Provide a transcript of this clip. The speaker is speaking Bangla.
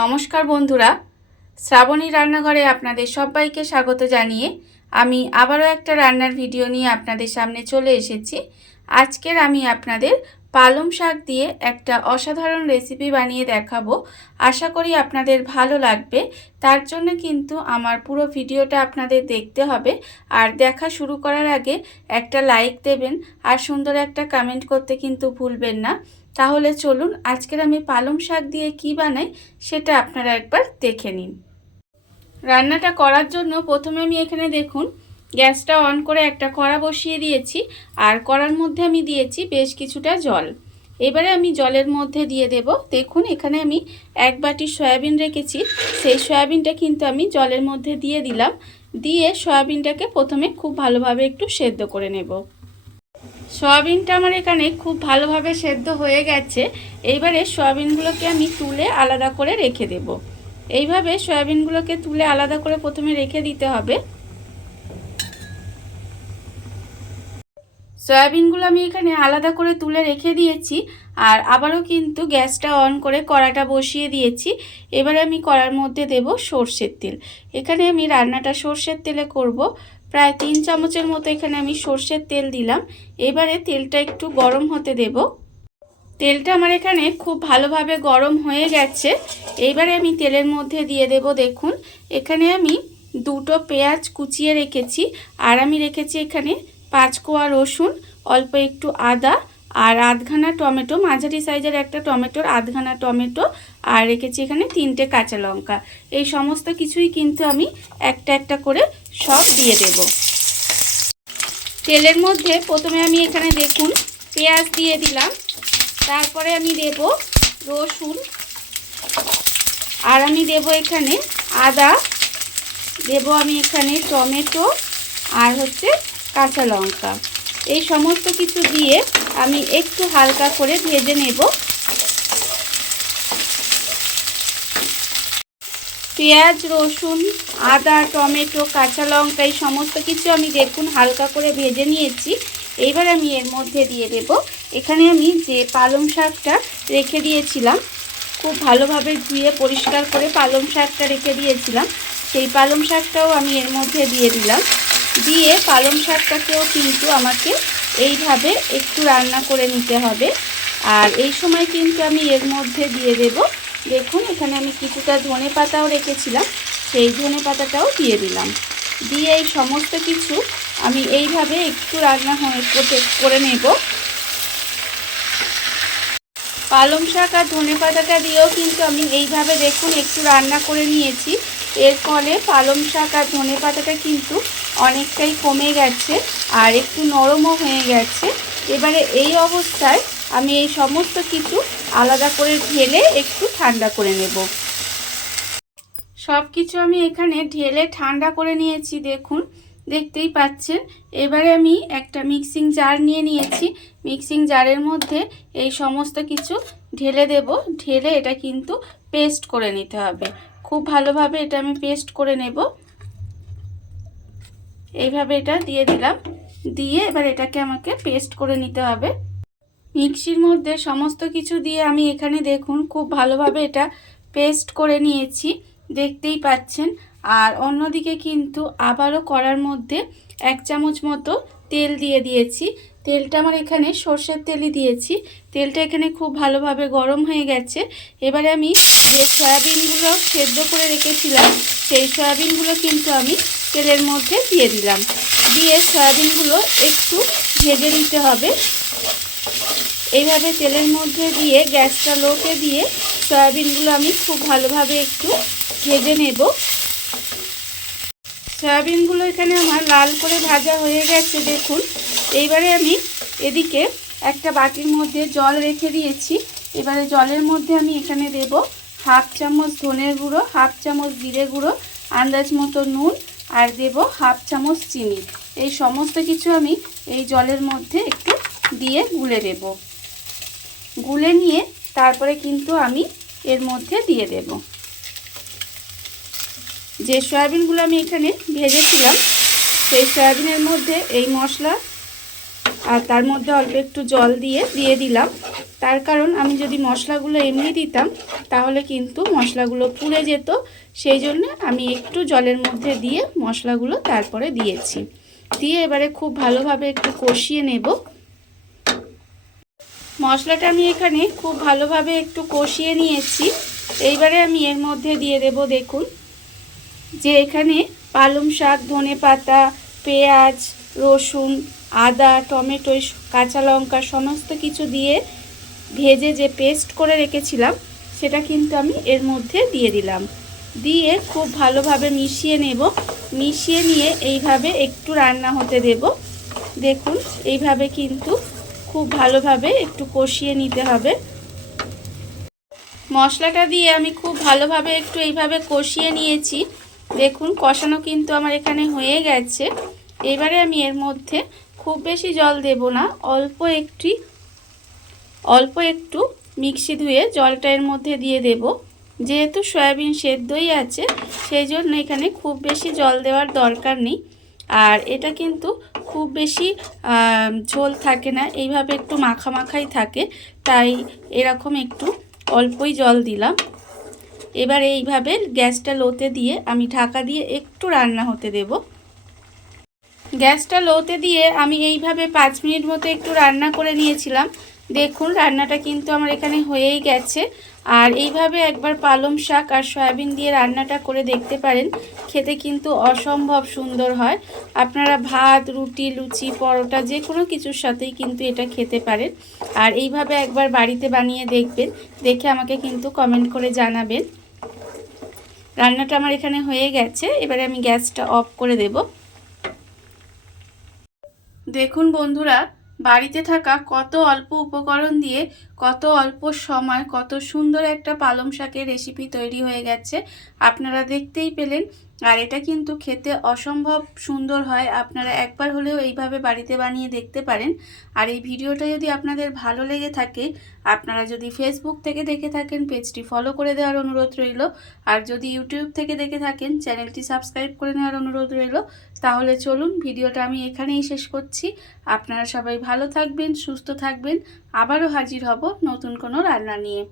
নমস্কার বন্ধুরা, শ্রাবণী রান্নাঘরে আপনাদের সবাইকে স্বাগত জানিয়ে আমি আবারও একটা রান্নার ভিডিও নিয়ে আপনাদের সামনে চলে এসেছি। আজকের আমি আপনাদের পালং শাক দিয়ে একটা অসাধারণ রেসিপি বানিয়ে দেখাবো। আশা করি আপনাদের ভালো লাগবে। তার জন্য কিন্তু আমার পুরো ভিডিওটা আপনাদের দেখতে হবে। আর দেখা শুরু করার আগে একটা লাইক দেবেন আর সুন্দর একটা কমেন্ট করতে কিন্তু ভুলবেন না। তাহলে চলুন আজকের আমি পালং শাক দিয়ে কি বানাই সেটা আপনারা একবার দেখে নিন। রান্নাটা করার জন্য প্রথমে আমি এখানে দেখুন গ্যাসটা অন করে একটা কড়া বসিয়ে দিয়েছি আর কড়ার মধ্যে আমি দিয়েছি বেশ কিছুটা জল। এবারে আমি জলের মধ্যে দিয়ে দেব, দেখুন এখানে আমি এক বাটি সয়াবিন রেখেছি, সেই সয়াবিনটা কিন্তু আমি জলের মধ্যে দিয়ে দিলাম। দিয়ে সয়াবিনটাকে প্রথমে খুব ভালোভাবে একটু সেদ্ধ করে নেব। সয়াবিনটা আমার এখানে খুব ভালোভাবে সেদ্ধ হয়ে গেছে। এইবারে সয়াবিনগুলোকে আমি তুলে আলাদা করে রেখে দেব। এইভাবে সয়াবিনগুলোকে তুলে আলাদা করে প্রথমে রেখে দিতে হবে। সয়াবিনগুলো আমি এখানে আলাদা করে তুলে রেখে দিয়েছি আর আবারও কিন্তু গ্যাসটা অন করে কড়াটা বসিয়ে দিয়েছি। এবারে আমি কড়ার মধ্যে দেব সর্ষের তেল। এখানে আমি রান্নাটা সর্ষের তেলে করব। প্রায় 3 চামচের মতো এখানে আমি সর্ষের তেল দিলাম। এবারে তেলটা একটু গরম হতে দেব। তেলটা আমার এখানে খুব ভালোভাবে গরম হয়ে গেছে। এইবারে আমি তেলের মধ্যে দিয়ে দেব, দেখুন এখানে আমি 2টো পেঁয়াজ কুচিয়ে রেখেছি আর আমি রেখেছি এখানে 5 কোয়া রসুন, অল্প একটু আদা আর আধখানা টমেটো, মাঝারি সাইজের একটা টমেটোর আধখানা টমেটো, আর রেখেছি এখানে 3টে কাঁচা লঙ্কা। এই সমস্ত কিছুই কিন্তু আমি একটা একটা করে সব দিয়ে দেব। তেলের মধ্যে প্রথমে আমি এখানে দেখুন পেঁয়াজ দিয়ে দিলাম, তারপরে আমি দেব রসুন আর আমি দেব এখানে আদা, দেব আমি এখানে টমেটো আর কাঁচা লঙ্কা। এই সমস্ত কিছু দিয়ে আমি একটু হালকা করে ভেজে নেব। পেঁয়াজ, রসুন, আদা, টমেটো, কাঁচা লঙ্কা এই সমস্ত কিছু আমি দেখুন হালকা করে ভেজে নিয়েছি। এইবার আমি এর মধ্যে দিয়ে দেব এখানে আমি যে পালং শাকটা রেখে দিয়েছিলাম, খুব ভালোভাবে ধুয়ে পরিষ্কার করে পালং শাকটা রেখে দিয়েছিলাম, সেই পালং শাকটাও আমি এর মধ্যে দিয়ে দিলাম। দিয়ে পালং শাকটাকেও কিন্তু আমাকে এইভাবে একটু রান্না করে নিতে হবে। আর এই সময় কিন্তু আমি এর মধ্যে দিয়ে দেব, দেখুন এখানে আমি কিছুটা ধনে পাতাও রেখেছিলাম, সেই ধনে পাতাটাও দিয়ে দিলাম। দিয়ে এই সমস্ত কিছু আমি এইভাবে একটু রান্না করে নেব। পালং শাক আর ধনে পাতাটা দিয়েও কিন্তু আমি এইভাবে দেখুন একটু রান্না করে নিয়েছি। এর ফলে পালং শাক আর ধনে পাতাটা কিন্তু অনেকটাই কমে গেছে আর একটু নরমও হয়ে গেছে। এবারে এই অবস্থায় আমি এই সমস্ত কিছু আলাদা করে ঢেলে একটু ঠান্ডা করে নেব। সব কিছু আমি এখানে ঢেলে ঠান্ডা করে নিয়েছি, দেখুন দেখতেই পাচ্ছেন। এবারে আমি একটা মিক্সিং জার নিয়ে নিয়েছি, মিক্সিং জারের মধ্যে এই সমস্ত কিছু ঢেলে দেব। ঢেলে এটা কিন্তু পেস্ট করে নিতে হবে, খুব ভালোভাবে এটা আমি পেস্ট করে নেব। এইভাবে এটা দিয়ে দিলাম, দিয়ে এবার এটাকে আমাকে পেস্ট করে নিতে হবে। মিক্সির মধ্যে সমস্ত কিছু দিয়ে আমি এখানে দেখুন খুব ভালোভাবে এটা পেস্ট করে নিয়েছি, দেখতেই পাচ্ছেন। আর অন্যদিকে কিন্তু আবারও কড়ার মধ্যে 1 চামচ মতো তেল দিয়ে দিয়েছি। তেলটা আমার এখানে সর্ষের তেলই দিয়েছি। তেলটা এখানে খুব ভালোভাবে গরম হয়ে গেছে। এবারে আমি যে সয়াবিনগুলো সেদ্ধ করে রেখেছিলাম সেই সয়াবিনগুলো কিন্তু আমি তেলের মধ্যে দিয়ে দিলাম। দিয়ে সয়াবিনগুলো একটু ভেজে নিতে হবে। এইভাবে তেলের মধ্যে দিয়ে গ্যাসটা লোতে দিয়ে সয়াবিনগুলো আমি খুব ভালোভাবে একটু ভেজে নেব। সয়াবিনগুলো এখানে আমার লাল করে ভাজা হয়ে গেছে, দেখুন। এইবারে আমি এদিকে একটা বাটির মধ্যে জল রেখে দিয়েছি। এবারে জলের মধ্যে আমি এখানে দেব 1/2 চামচ ধনের গুঁড়ো, 1/2 চামচ জিরে গুঁড়ো, আন্দাজ মতো নুন আর দেব 1/2 চামচ চিনি। এই সমস্ত কিছু আমি এই জলের মধ্যে একটু দিয়ে গুলে দেব। গুলে নিয়ে তারপরে কিন্তু আমি এর মধ্যে দিয়ে দেব যে সয়াবিনগুলো আমি এখানে ভেজেছিলাম, সেই সয়াবিনের মধ্যে এই মশলা আর তার মধ্যে অল্প একটু জল দিয়ে দিলাম। তার কারণ আমি যদি মশলাগুলো এমনি দিতাম তাহলে কিন্তু মশলাগুলো পুড়ে যেত, সেই জন্য আমি একটু জলের মধ্যে দিয়ে মশলাগুলো তারপরে দিয়েছি। দিয়ে এবারে খুব ভালোভাবে একটু কষিয়ে নেব। মশলাটা আমি এখানে খুব ভালোভাবে একটু কষিয়ে নিয়েছি। এইবারে আমি এর মধ্যে দিয়ে দেব, দেখুন যে এখানে পালং শাক, ধনেপাতা, পেঁয়াজ, রসুন, আদা, টমেটো, কাঁচা লঙ্কা সমস্ত কিছু দিয়ে ভেজে যে পেস্ট করে রেখেছিলাম সেটা কিন্তু আমি এর মধ্যে দিয়ে দিলাম। দিয়ে খুব ভালোভাবে মিশিয়ে নেব। মিশিয়ে নিয়ে এইভাবে একটু রান্না হতে দেব। দেখুন এইভাবে কিন্তু খুব ভালোভাবে একটু কষিয়ে নিতে হবে। মশলাটা দিয়ে আমি খুব ভালোভাবে একটু এইভাবে কষিয়ে নিয়েছি। দেখুন কষানো কিন্তু আমার এখানে হয়ে গেছে। এবারে আমি এর মধ্যে খুব বেশি জল দেব না, অল্প একটু মিক্সি ধুয়ে জলটা এর মধ্যে দিয়ে দেব। যেহেতু সয়াবিন সেদ্ধই আছে সেই জন্য এখানে খুব বেশি জল দেওয়ার দরকার নেই। আর এটা কিন্তু খুব বেশি ঝোল থাকে না, এইভাবে একটু মাখা মাখাই থাকে, তাই এরকম একটু অল্পই জল দিলাম। এবার এইভাবে গ্যাসটা লোতে দিয়ে আমি ঢাকা দিয়ে একটু রান্না হতে দেব। গ্যাসটা লোতে দিয়ে আমি এইভাবে 5 মিনিট মতো একটু রান্না করে নিয়েছিলাম। দেখুন রান্নাটা কিন্তু আমার এখানে হয়েই গেছে। আর এইভাবে একবার পালং শাক আর সয়াবিন দিয়ে রান্নাটা করে দেখতে পারেন, খেতে কিন্তু অসম্ভব সুন্দর হয়। আপনারা ভাত, রুটি, লুচি, পরোটা যে কোনো কিছুর সাথেই কিন্তু এটা খেতে পারেন। আর এইভাবে একবার বাড়িতে বানিয়ে দেখবেন, দেখে আমাকে কিন্তু কমেন্ট করে জানাবেন। রান্নাটা আমার এখানে হয়ে গেছে, এবারে আমি গ্যাসটা অফ করে দেব। দেখুন বন্ধুরা, বাড়িতে থাকা কত অল্প উপকরণ দিয়ে কত অল্প সময় কত সুন্দর একটা পালং শাকের রেসিপি তৈরি হয়ে গেছে, আপনারা দেখতেই পেলেন। আর এটা কিন্তু খেতে অসম্ভব সুন্দর হয়। আপনারা একবার হলেও এইভাবে বাড়িতে বানিয়ে দেখতে পারেন। আর এই ভিডিওটা যদি আপনাদের ভালো লেগে থাকে, আপনারা যদি ফেসবুক থেকে দেখে থাকেন পেজটি ফলো করে দেওয়ার অনুরোধ রইল। আর যদি ইউটিউব থেকে দেখে থাকেন চ্যানেলটি সাবস্ক্রাইব করে নেওয়ার অনুরোধ রইল। তাহলে চলুন ভিডিওটা আমি এখানেই শেষ করছি। আপনারা সবাই ভালো থাকবেন, সুস্থ থাকবেন। আবারও হাজির হব নতুন কোনো রান্না নিয়ে।